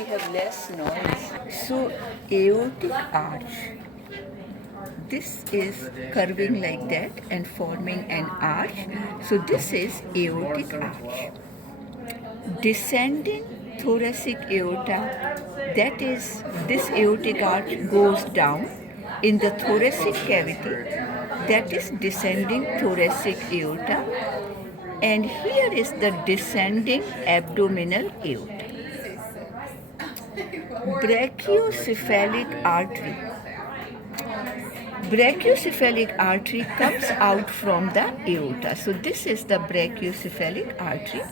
we have less noise. So aortic arch, this is curving like that and forming an arch. So this is aortic arch. Descending thoracic aorta, that is, this aortic arch goes down in the thoracic cavity, that is descending thoracic aorta, and here is the descending abdominal aorta. Brachiocephalic artery. Brachiocephalic artery comes out from the aorta. So this is the brachiocephalic artery.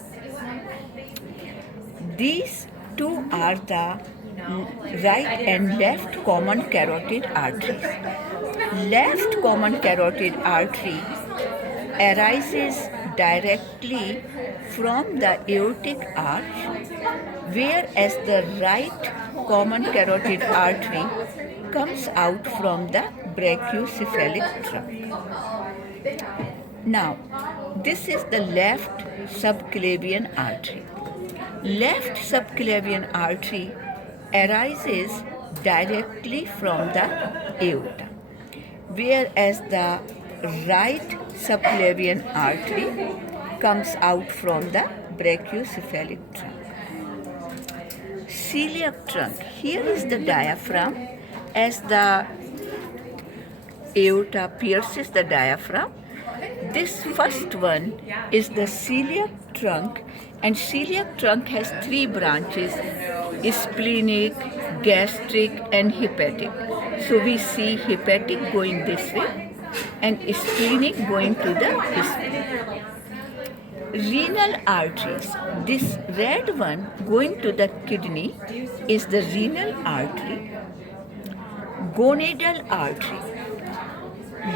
These two are the right and left common carotid arteries. Left common carotid artery arises directly from the aortic arch, whereas the right common carotid artery comes out from the brachiocephalic trunk. Now, this is the left subclavian artery. Left subclavian artery arises directly from the aorta, whereas the right subclavian artery comes out from the brachiocephalic trunk. Celiac trunk. Here is the diaphragm. As the aorta pierces the diaphragm, this first one is the celiac trunk, and celiac trunk has three branches: splenic, gastric, and hepatic. So we see hepatic going this way and splenic going to the spleen. Renal arteries. This red one going to the kidney is the renal artery. Gonadal artery.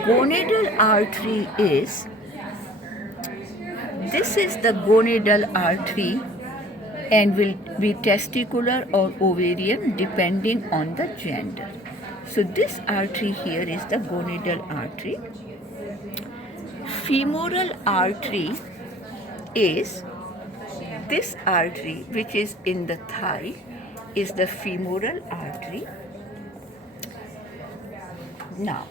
Gonadal artery is, this is the gonadal artery and will be testicular or ovarian depending on the gender. So this artery here is the gonadal artery. Femoral artery is this artery which is in the thigh is the femoral artery. Now,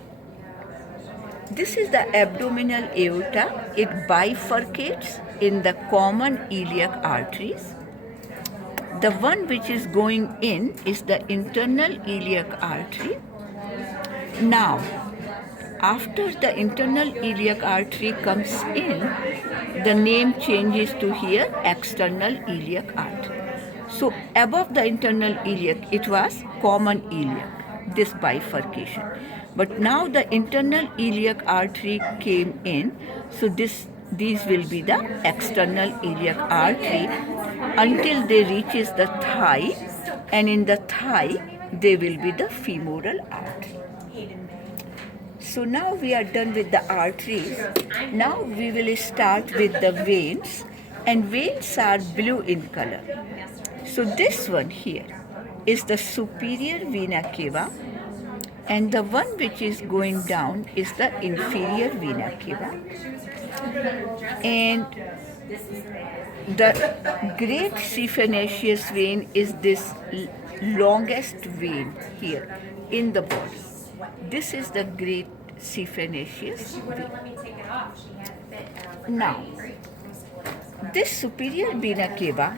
this is the abdominal aorta. It bifurcates in the common iliac arteries. The one which is going in is the internal iliac artery. Now, after the internal iliac artery comes in, the name changes to here external iliac artery. So above the internal iliac, it was common iliac, this bifurcation. But now the internal iliac artery came in, so these will be the external iliac artery until they reaches the thigh, and in the thigh they will be the femoral artery. So now we are done with the arteries. Now we will start with the veins, and veins are blue in color. So this one here is the superior vena cava, and the one which is going down is the inferior vena cava. And the great cephanaceous vein is this longest vein here in the body. This is the great cephanaceous vein. Now, this superior vena cava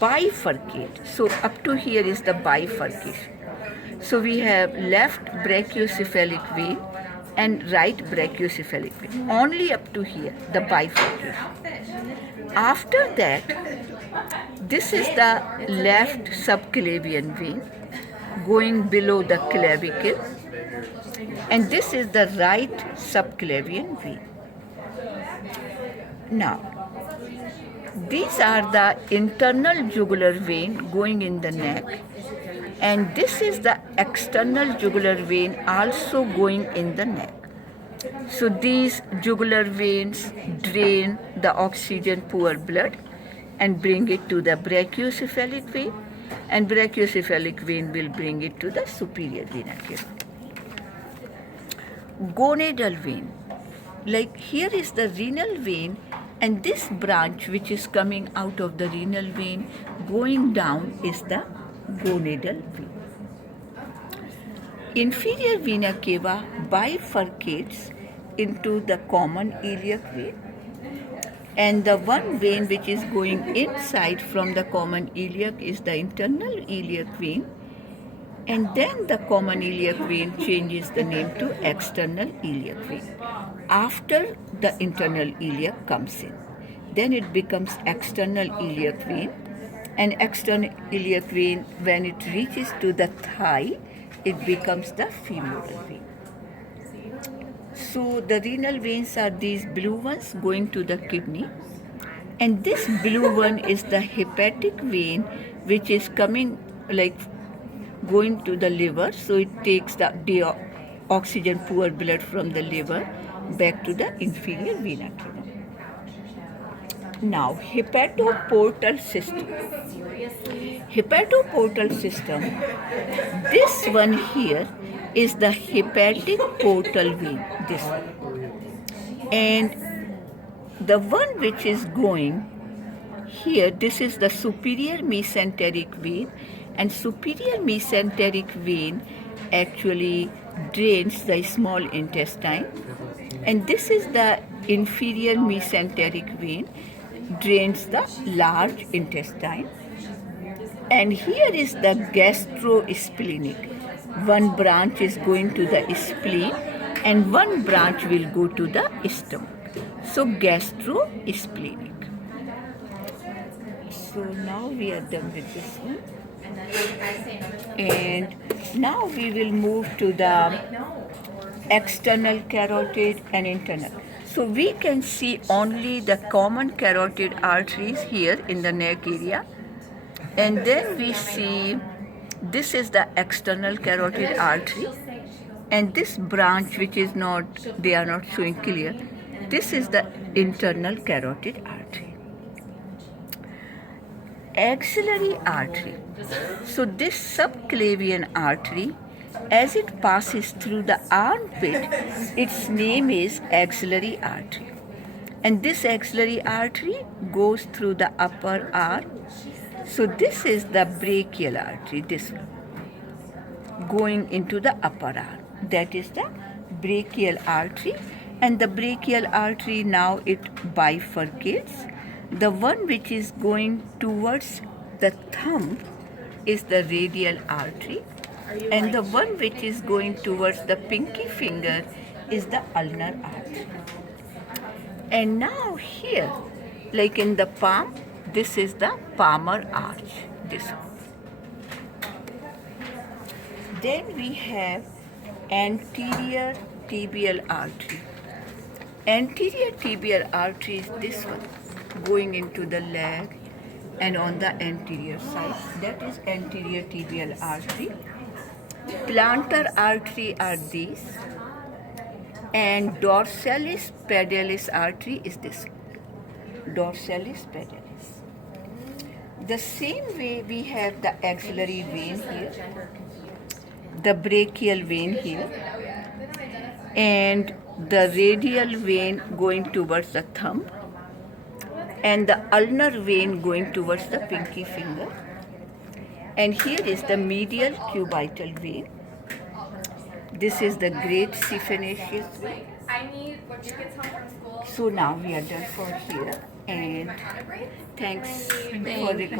bifurcate. So up to here is the bifurcation. So we have left brachiocephalic vein and right brachiocephalic vein. Only up to here, the bifurcation. After that, this is the left subclavian vein going below the clavicle, and this is the right subclavian vein. Now, these are the internal jugular vein going in the neck, and this is the external jugular vein also going in the neck. So these jugular veins drain the oxygen poor blood and bring it to the brachiocephalic vein, and brachiocephalic vein will bring it to the superior vena cava. Gonadal vein. Like here is the renal vein, And this branch which is coming out of the renal vein going down is the gonadal vein. Inferior vena cava bifurcates into the common iliac vein, and the one vein which is going inside from the common iliac is the internal iliac vein, and then the common iliac vein changes the name to external iliac vein. After the internal iliac comes in, then it becomes external iliac vein, and external iliac vein, when it reaches to the thigh, it becomes the femoral vein. So the renal veins are these blue ones going to the kidney, and this blue one is the hepatic vein which is coming like going to the liver, so it takes the oxygen poor blood from the liver back to the inferior vena cava. Now, hepatoportal system. Hepatoportal system, this one here is the hepatic portal vein, this one. And the one which is going here, this is the superior mesenteric vein, and superior mesenteric vein actually drains the small intestine, and this is the inferior mesenteric vein, drains the large intestine, and here is the gastrosplenic. One branch is going to the spleen and one branch will go to the stomach. So gastrosplenic. So now we are done with this one. And now we will move to the external carotid and internal. So we can see only the common carotid arteries here in the neck area. And then we see this is the external carotid artery. And this branch which is not, they are not showing clear, this is the internal carotid artery. Axillary artery. So this subclavian artery, as it passes through the armpit, its name is axillary artery. And this axillary artery goes through the upper arm. So this is the brachial artery, this one, going into the upper arm. That is the brachial artery. And the brachial artery now it bifurcates. The one which is going towards the thumb is the radial artery, and the one which is going towards the pinky finger is the ulnar artery. And now here, like in the palm, this is the palmar arch, this one. Then we have anterior tibial artery. Anterior tibial artery is this one, going into the leg and on the anterior side. That is anterior tibial artery. Plantar artery are these, and dorsalis pedalis artery is this one, dorsalis pedalis. The same way we have the axillary vein here, the brachial vein here, and the radial vein going towards the thumb, and the ulnar vein going towards the pinky finger. And here is the medial cubital vein. This is the great siphinaceous vein. So now we are done for here, and thanks for recording.